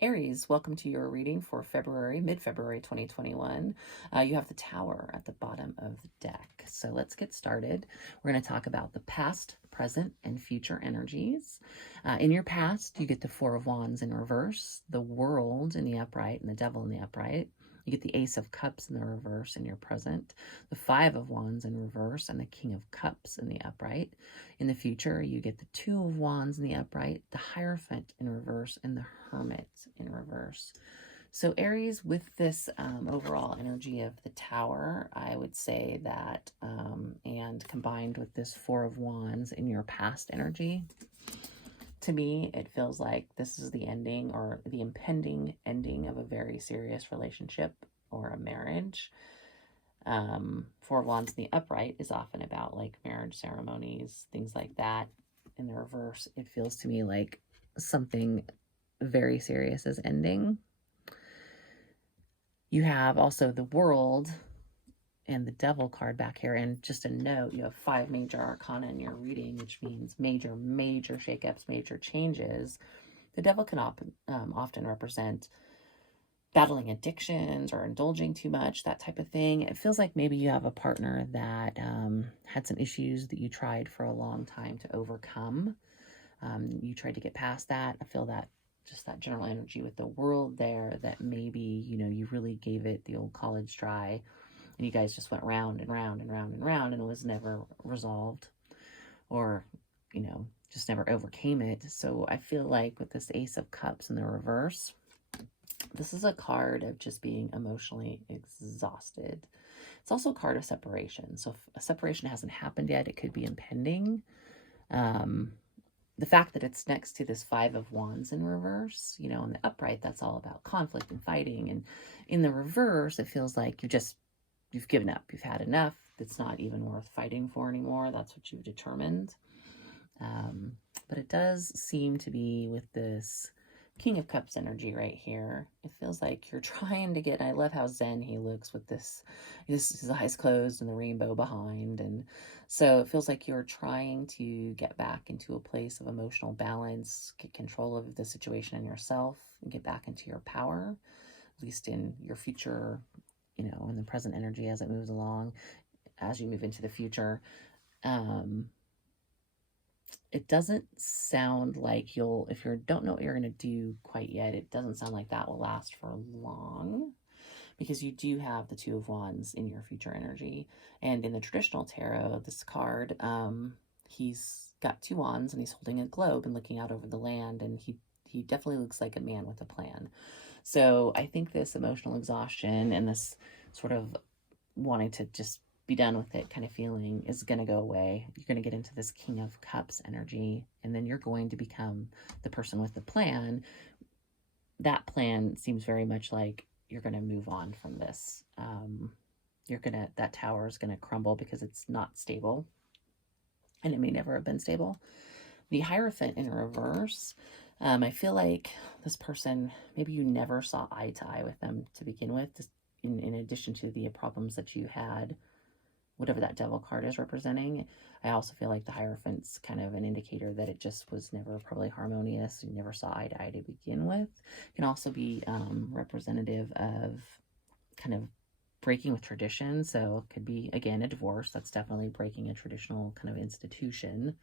Aries, welcome to your reading for mid-February 2021. You have the Tower at the bottom of the deck. So let's get started. We're going to talk about the past, present, and future energies. In your past, you get the Four of Wands in reverse, the World in the upright, and the Devil in the upright. You get the Ace of Cups in the reverse in your present, the Five of Wands in reverse, and the King of Cups in the upright. In the future, you get the Two of Wands in the upright, the Hierophant in reverse, and the Hermit in reverse. So Aries, with this overall energy of the Tower, I would say that, and combined with this Four of Wands in your past energy, to me, it feels like this is the ending or the impending ending of a very serious relationship or a marriage. Four of Wands in the upright is often about like marriage ceremonies, things like that. In the reverse, it feels to me like something very serious is ending. You have also the World and the Devil card back here. And just a note, you have 5 major arcana in your reading, which means major shakeups, major changes. The Devil can often represent battling addictions or indulging too much, that type of thing. It feels like maybe you have a partner that had some issues that you tried for a long time to overcome. You tried to get past that. I feel that just that general energy with the World there, that maybe, you really gave it the old college try and you guys just went round and round and round and round and it was never resolved or, just never overcame it. So I feel like with this Ace of Cups in the reverse, this is a card of just being emotionally exhausted. It's also a card of separation. So if a separation hasn't happened yet, it could be impending. The fact that it's next to this Five of Wands in reverse, in the upright, that's all about conflict and fighting. And in the reverse, it feels like you've given up. You've had enough. It's not even worth fighting for anymore. That's what you've determined. But it does seem to be with this King of Cups energy right here. It feels like you're trying to get, I love how zen he looks with this his eyes closed and the rainbow behind. And so it feels like you're trying to get back into a place of emotional balance, get control of the situation and yourself, and get back into your power, at least in your future, in the present energy as it moves along, as you move into the future. It doesn't sound like if you don't know what you're going to do quite yet, it doesn't sound like that will last for long, because you do have the Two of Wands in your future energy. And in the traditional tarot, this card, he's got 2 wands and he's holding a globe and looking out over the land, and he definitely looks like a man with a plan. So I think this emotional exhaustion and this sort of wanting to just be done with it kind of feeling is going to go away. You're going to get into this King of Cups energy, and then you're going to become the person with the plan. That plan seems very much like you're going to move on from this. That tower is going to crumble because it's not stable, and it may never have been stable. The Hierophant in reverse, I feel like this person, maybe you never saw eye to eye with them to begin with, just in addition to the problems that you had, whatever that Devil card is representing. I also feel like the Hierophant's kind of an indicator that it just was never probably harmonious. You never saw eye to eye to begin with. It can also be representative of kind of breaking with tradition. So it could be, again, a divorce. That's definitely breaking a traditional kind of institution.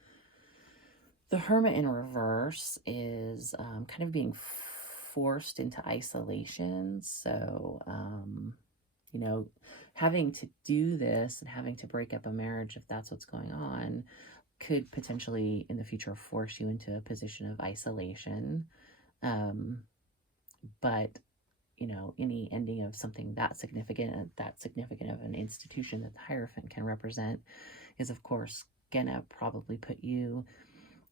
The Hermit in reverse is kind of being forced into isolation. So, having to do this and having to break up a marriage, if that's what's going on, could potentially in the future force you into a position of isolation. But, any ending of something that significant of an institution that the Hierophant can represent is, of course, gonna probably put you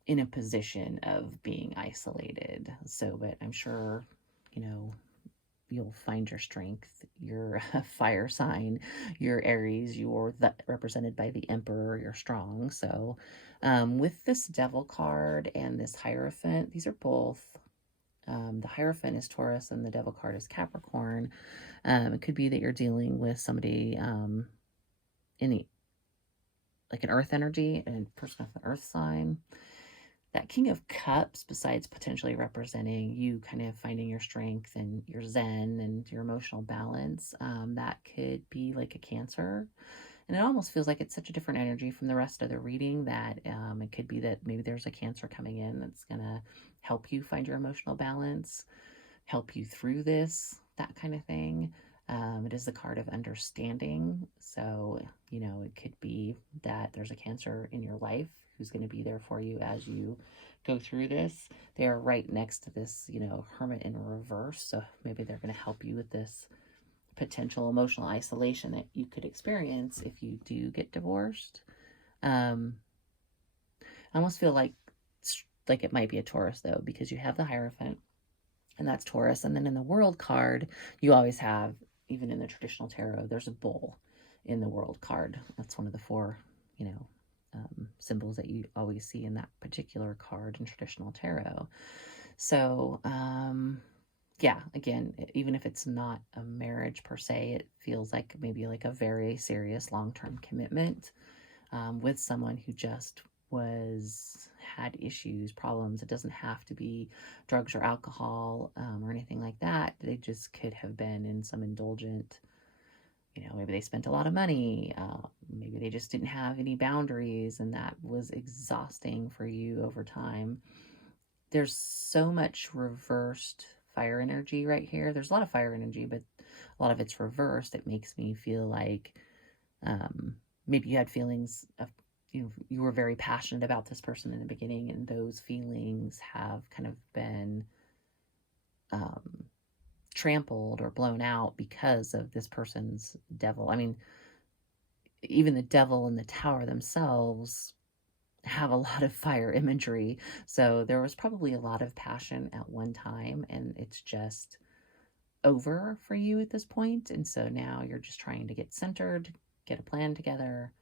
in a position of being isolated. So, but I'm sure, you'll find your strength. You're a fire sign. You're Aries. You're represented by the Emperor. You're strong. So with this Devil card and this Hierophant, these are both, the Hierophant is Taurus and the Devil card is Capricorn. It could be that you're dealing with somebody like an earth energy, and person with an earth sign. That King of Cups, besides potentially representing you kind of finding your strength and your zen and your emotional balance, that could be like a Cancer. And it almost feels like it's such a different energy from the rest of the reading that it could be that maybe there's a Cancer coming in that's going to help you find your emotional balance, help you through this, that kind of thing. It is the card of understanding. So, you know, it could be that there's a Cancer in your life who's going to be there for you as you go through this. They are right next to this, you know, Hermit in reverse. So maybe they're going to help you with this potential emotional isolation that you could experience if you do get divorced. I almost feel like it might be a Taurus though, because you have the Hierophant, and that's Taurus. And then in the World card, you always have, even in the traditional tarot, there's a bull in the World card. That's one of the 4, you know, symbols that you always see in that particular card in traditional tarot. So, yeah, again, even if it's not a marriage per se, it feels like maybe like a very serious long-term commitment with someone who just had issues, problems. It doesn't have to be drugs or alcohol or anything like that. They just could have been in some indulgent, you know, maybe they spent a lot of money. Maybe they just didn't have any boundaries, and that was exhausting for you over time. There's so much reversed fire energy right here. There's a lot of fire energy, but a lot of it's reversed. It makes me feel like maybe you had feelings of, you were very passionate about this person in the beginning, and those feelings have kind of been trampled or blown out because of this person's devil. I mean, even the devil and the tower themselves have a lot of fire imagery. So there was probably a lot of passion at one time, and it's just over for you at this point. And so now you're just trying to get centered, get a plan together,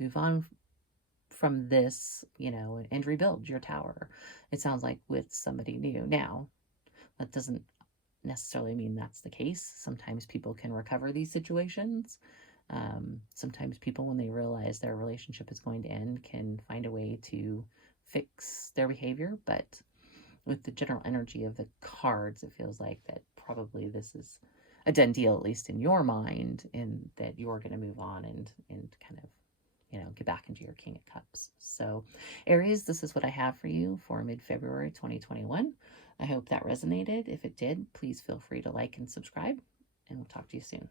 move on from this, you know, and rebuild your tower. It sounds like with somebody new. Now, that doesn't necessarily mean that's the case. Sometimes people can recover these situations. Sometimes people, when they realize their relationship is going to end, can find a way to fix their behavior. But with the general energy of the cards, it feels like that probably this is a done deal, at least in your mind, and that you're going to move on and kind of, you know, get back into your King of Cups. So Aries, this is what I have for you for mid-February 2021. I hope that resonated. If it did, please feel free to like and subscribe, and we'll talk to you soon.